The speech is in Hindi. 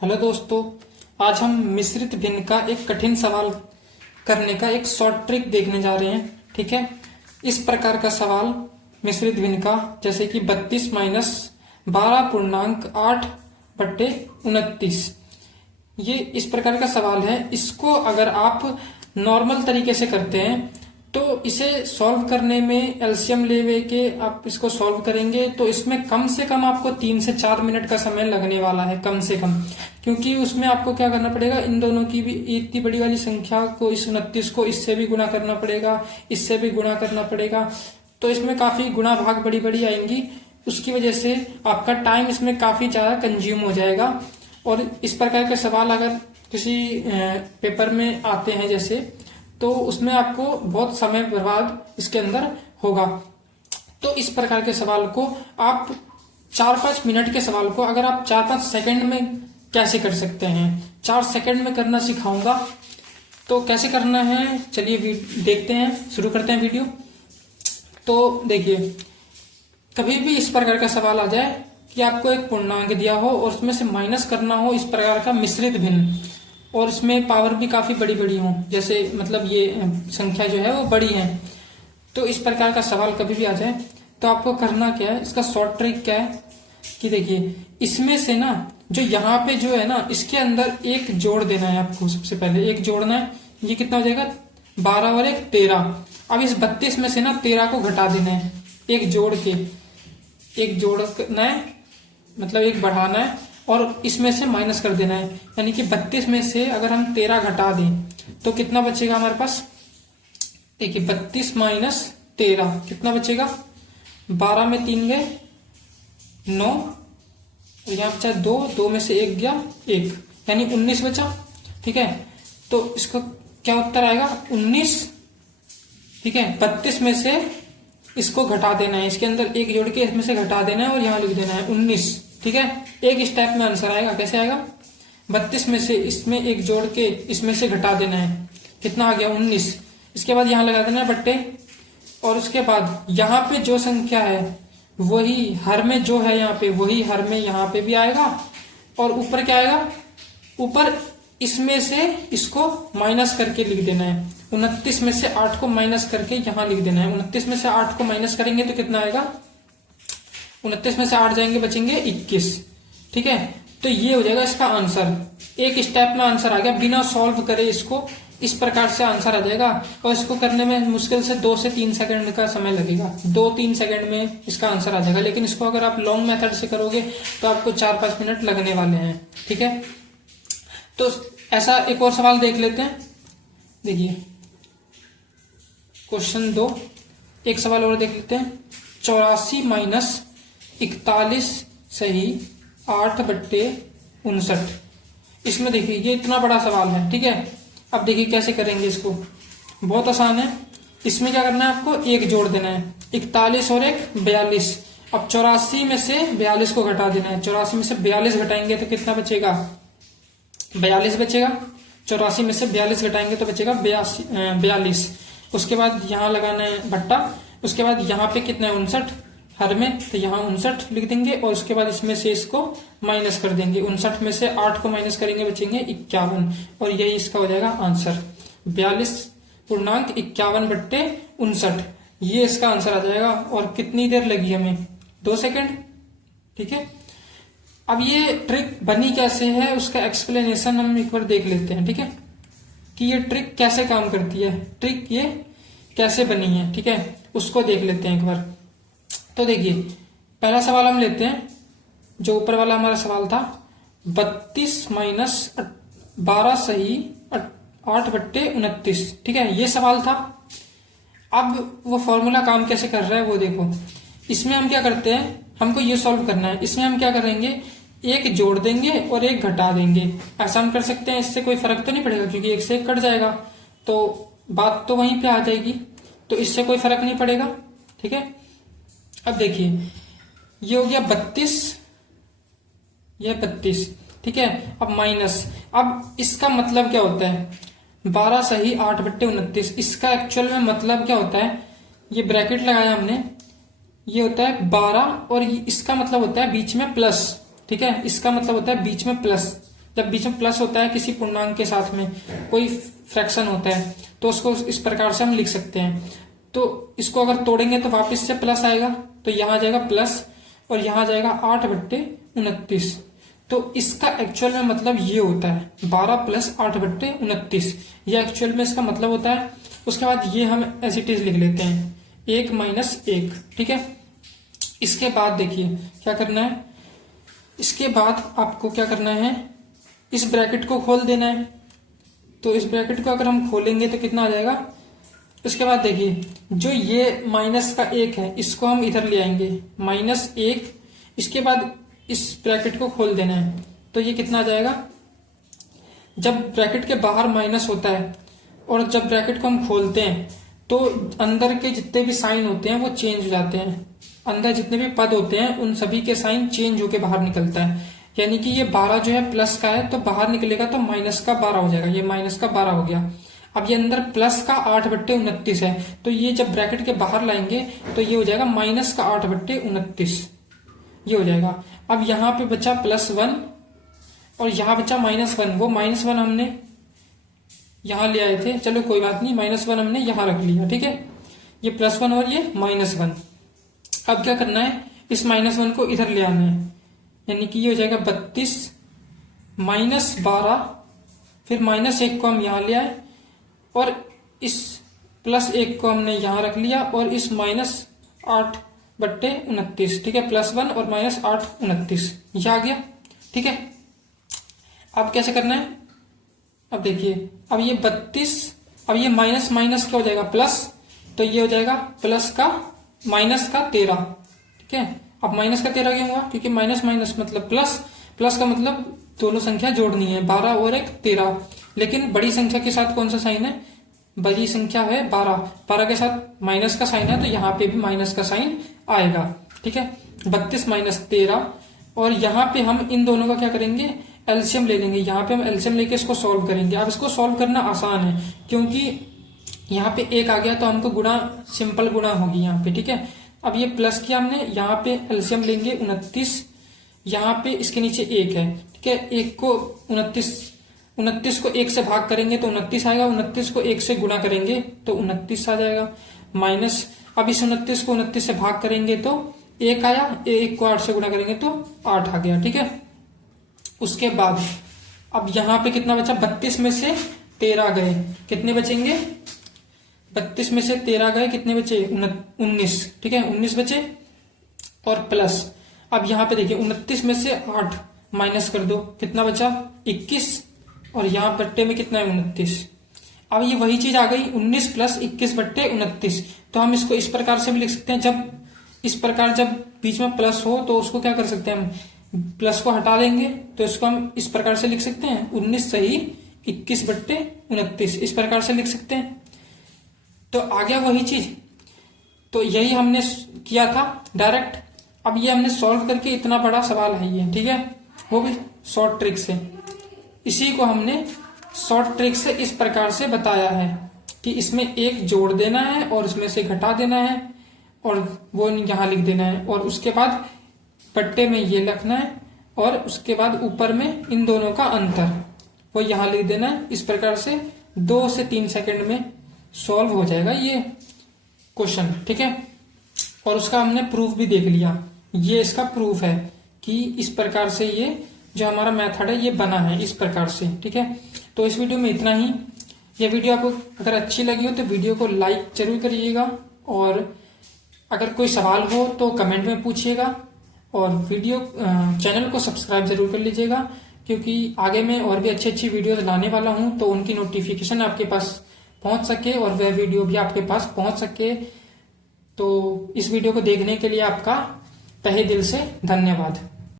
हेलो दोस्तों, आज हम मिश्रित भिन्न का एक कठिन सवाल करने का एक शॉर्ट ट्रिक देखने जा रहे हैं। ठीक है, इस प्रकार का सवाल मिश्रित भिन्न का, जैसे कि 32 माइनस 12.8/29, ये इस प्रकार का सवाल है। इसको अगर आप नॉर्मल तरीके से करते हैं तो इसे सॉल्व करने में एलसीएम ले के आप इसको सॉल्व करेंगे तो इसमें कम से कम आपको 3 से 4 मिनट का समय लगने वाला है, कम से कम। क्योंकि उसमें आपको क्या करना पड़ेगा, इन दोनों की भी इतनी बड़ी वाली संख्या को, इस 29 को इससे भी गुणा करना पड़ेगा, इससे भी गुणा करना पड़ेगा। तो इसमें काफी गुणा भाग बड़ी बड़ी आएंगी, उसकी वजह से आपका टाइम इसमें काफी ज्यादा कंज्यूम हो जाएगा। और इस प्रकार के सवाल अगर किसी पेपर में आते हैं जैसे, तो उसमें आपको बहुत समय बर्बाद इसके अंदर होगा। तो इस प्रकार के सवाल को आप 4-5 मिनट के सवाल को अगर आप 4-5 सेकंड में कैसे कर सकते हैं, 4 सेकंड में करना सिखाऊंगा। तो कैसे करना है चलिए देखते हैं, शुरू करते हैं वीडियो। तो देखिए, कभी भी इस प्रकार का सवाल आ जाए कि आपको एक पूर्णांक दिया हो और उसमें से माइनस करना हो इस प्रकार का मिश्रित भिन्न, और इसमें पावर भी काफी बड़ी बड़ी हो, जैसे मतलब ये संख्या जो है वो बड़ी है, तो इस प्रकार का सवाल कभी भी आ जाए तो आपको करना क्या है, इसका शॉर्ट ट्रिक क्या है कि देखिए, इसमें से ना जो यहाँ पे जो है ना, इसके अंदर एक जोड़ देना है आपको। सबसे पहले एक जोड़ना है, ये कितना हो जाएगा 12 और 1 13। अब इस 32 में से ना 13 को घटा देना है, एक जोड़ना है, मतलब एक बढ़ाना है और इसमें से माइनस कर देना है। यानी कि 32 में से अगर हम 13 घटा दें तो कितना बचेगा हमारे पास। देखिए 32 माइनस 13 कितना बचेगा, 12 में 3 गए 9, और यहाँ बचा 2 में से 1 गया 1, यानी 19 बचा। ठीक है, तो इसका क्या उत्तर आएगा 19। ठीक है, 32 में से इसको घटा देना है, इसके अंदर एक जोड़ के इसमें से घटा देना है और यहाँ लिख देना है 19। ठीक है, एक स्टेप में आंसर आएगा। कैसे आएगा, 32 में से इसमें एक जोड़ के इसमें से घटा देना है, कितना आ गया 19। इसके बाद यहाँ लगा देना है बट्टे, और उसके बाद यहाँ पे जो संख्या है वही हर में जो है यहाँ पे, वही हर में यहाँ पे भी आएगा। और ऊपर क्या आएगा, ऊपर इसमें से इसको माइनस करके लिख देना है। 29 में से 8 को माइनस करके यहाँ लिख देना है। 29 में से 8 को माइनस करेंगे तो कितना आएगा, 29 में से 8 जाएंगे बचेंगे 21। ठीक है, तो ये हो जाएगा इसका आंसर। एक स्टेप में आंसर आ गया, बिना सॉल्व करे इसको इस प्रकार से आंसर आ जाएगा। और इसको करने में मुश्किल से 2 से 3 सेकंड का समय लगेगा, 2-3 सेकंड में इसका आंसर आ जाएगा। लेकिन इसको अगर आप लॉन्ग मेथड से करोगे तो आपको 4-5 मिनट लगने वाले हैं। ठीक है, तो ऐसा एक और सवाल देख लेते हैं। देखिए क्वेश्चन 2, एक सवाल और देख लेते हैं। 84 माइनस 41 सही 8/59। इसमें देखिए ये इतना बड़ा सवाल है। ठीक है, अब देखिए कैसे करेंगे इसको, बहुत आसान है। इसमें क्या करना है, आपको एक जोड़ देना है, 41 और 1 42। अब 84 में से 42 को घटा देना है, 84 में से 42 घटाएंगे तो कितना बचेगा, 42 बचेगा। 84 में से 42 घटाएंगे तो बचेगा 42। उसके बाद यहाँ लगाना है भट्टा, उसके बाद यहाँ पे कितना है 59 हर में, तो यहाँ 59 लिख देंगे और उसके बाद इसमें से इसको माइनस कर देंगे। 59 में से 8 को माइनस करेंगे बचेंगे 51, और यही इसका हो जाएगा आंसर 42.51/59। ये इसका आंसर आ जाएगा। और कितनी देर लगी हमें, 2 सेकंड। ठीक है, अब ये ट्रिक बनी कैसे है उसका एक्सप्लेनेशन हम एक बार देख लेते हैं। ठीक है, कि ये ट्रिक कैसे काम करती है, ट्रिक ये कैसे बनी है। ठीक है, उसको देख लेते हैं एक बार। तो देखिए पहला सवाल हम लेते हैं, जो ऊपर वाला हमारा सवाल था, 32 माइनस 12 सही 8/29। ठीक है, ये सवाल था। अब वो फॉर्मूला काम कैसे कर रहा है वो देखो। इसमें हम क्या करते हैं, हमको ये सॉल्व करना है। इसमें हम क्या करेंगे, एक जोड़ देंगे और एक घटा देंगे। ऐसा हम कर सकते हैं, इससे कोई फर्क तो नहीं पड़ेगा क्योंकि एक से एक कट जाएगा, तो बात तो वहीं पे आ जाएगी, तो इससे कोई फर्क नहीं पड़ेगा। ठीक है, अब देखिए ये हो गया 32, यह 32। ठीक है, अब माइनस, अब इसका मतलब क्या होता है, 12 सही 8/29। इसका एक्चुअल में मतलब क्या होता है, ये ब्रैकेट लगाया हमने, ये होता है 12 और इसका मतलब होता है बीच में प्लस। ठीक है, इसका मतलब होता है बीच में प्लस, जब बीच में प्लस होता है किसी पूर्णांक के साथ में, कोई फ्रैक्शन होता है, तो उसको इस प्रकार से हम लिख सकते हैं। तो इसको अगर तोड़ेंगे तो वापस से प्लस आएगा, तो यहाँ जाएगा प्लस और यहाँ जाएगा 8/29। तो इसका एक्चुअल में मतलब ये होता है 12 + 8/29, ये एक्चुअल में इसका मतलब होता है। उसके बाद ये हम एज इट इज लिख लेते हैं 1 - 1, ठीक है। इसके बाद देखिए क्या करना है, इसके बाद आपको क्या करना है, इस ब्रैकेट को खोल देना है। तो इस ब्रैकेट को अगर हम खोलेंगे तो कितना आ जाएगा, उसके बाद देखिए जो ये माइनस का 1 है इसको हम इधर ले आएंगे -1, इसके बाद इस ब्रैकेट को खोल देना है। तो ये कितना आ जाएगा, जब ब्रैकेट के बाहर माइनस होता है और जब ब्रैकेट को हम खोलते हैं तो अंदर के जितने भी साइन होते हैं वो चेंज हो जाते हैं, अंदर जितने भी पद होते हैं उन सभी के साइन चेंज होके बाहर निकलता है। यानी कि ये 12 जो है प्लस का है तो बाहर निकलेगा तो माइनस का 12 हो जाएगा, ये माइनस का 12 हो गया। अब ये अंदर प्लस का 8/29 है, तो ये जब ब्रैकेट के बाहर लाएंगे तो ये हो जाएगा माइनस का 8/29, ये हो जाएगा। अब यहाँ पे बचा +1 और यहाँ बचा -1, वो -1 हमने यहाँ ले आए थे, चलो कोई बात नहीं, -1 हमने यहाँ रख लिया, ठीक है। ये +1 और ये -1। अब क्या करना है, इस -1 को इधर ले आना है, यानी कि ये हो जाएगा 32 -12, फिर -1 को हम यहाँ ले आए और इस +1 को हमने यहाँ रख लिया और इस -8/29, ठीक है, +1 और -8/29 यह आ गया, ठीक है। अब कैसे करना है, अब देखिए, अब ये 32, अब ये माइनस माइनस क्या हो जाएगा प्लस, तो ये हो जाएगा प्लस का माइनस का 13, ठीक है। अब माइनस का 13 क्यों हुआ, क्योंकि माइनस माइनस मतलब प्लस, प्लस का मतलब दोनों संख्या जोड़नी है, 12 और 1 13। लेकिन बड़ी संख्या के साथ कौन सा साइन है, बड़ी संख्या है 12, 12 के साथ माइनस का साइन है तो यहाँ पे भी माइनस का साइन आएगा, ठीक है। 32 - 13 और यहाँ पे हम इन दोनों का क्या करेंगे, एलसीएम ले लेंगे। यहाँ पे हम एलसीएम लेके इसको सॉल्व करेंगे। अब इसको सॉल्व करना आसान है क्योंकि यहाँ पे 1 आ गया तो हमको गुणा, सिंपल गुणा होगी यहाँ पे, ठीक है। अब ये प्लस किया हमने, यहाँ पे एलसीएम लेंगे 29, यहाँ पे इसके नीचे 1 है, ठीक है। 1 को 29 को 1 से भाग करेंगे तो 29 आएगा, 29 को 1 से गुणा करेंगे तो 29 आ जाएगा, माइनस, अब इस 29 को 29 से भाग करेंगे तो 1 आया, 1 को 8 से गुणा करेंगे तो 8 आ गया, ठीक है। उसके बाद अब यहाँ पे कितना बचा, 32 में से 13 गए, कितने बचेंगे, 32 में से 13 गए, कितने बचे 19, ठीक है, 19 बचे और प्लस। अब यहाँ पे देखिए 29 में से 8 माइनस कर दो, कितना बचा 21 और यहाँ बट्टे में कितना है 29। अब ये वही चीज आ गई 19 + 21/29। तो हम इसको इस प्रकार से भी लिख सकते हैं, जब इस प्रकार जब बीच में प्लस हो तो उसको क्या कर सकते हैं हम, प्लस को हटा देंगे तो इसको हम इस प्रकार से लिख सकते हैं 19 सही 21/29, इस प्रकार से लिख सकते हैं। तो आ गया वही चीज, तो यही हमने किया था डायरेक्ट। अब ये हमने सॉल्व करके, इतना बड़ा सवाल है ये, ठीक है, वो भी शॉर्ट ट्रिक से। इसी को हमने शॉर्ट ट्रिक से इस प्रकार से बताया है कि इसमें 1 जोड़ देना है और इसमें से घटा देना है और वो यहाँ लिख देना है और उसके बाद पट्टे में ये लिखना है और उसके बाद ऊपर में इन दोनों का अंतर वो यहाँ लिख देना है। इस प्रकार से 2 से 3 सेकंड में सॉल्व हो जाएगा ये क्वेश्चन, ठीक है। और उसका हमने प्रूफ भी देख लिया, ये इसका प्रूफ है कि इस प्रकार से ये जो हमारा मेथड है ये बना है इस प्रकार से, ठीक है। तो इस वीडियो में इतना ही। ये वीडियो आपको अगर अच्छी लगी हो तो वीडियो को लाइक जरूर करिएगा और अगर कोई सवाल हो तो कमेंट में पूछिएगा और वीडियो चैनल को सब्सक्राइब जरूर कर लीजिएगा क्योंकि आगे मैं और भी अच्छी अच्छी वीडियोस लाने वाला हूं तो उनकी नोटिफिकेशन आपके पास पहुंच सके और वह वीडियो भी आपके पास पहुंच सके। तो इस वीडियो को देखने के लिए आपका तहे दिल से धन्यवाद।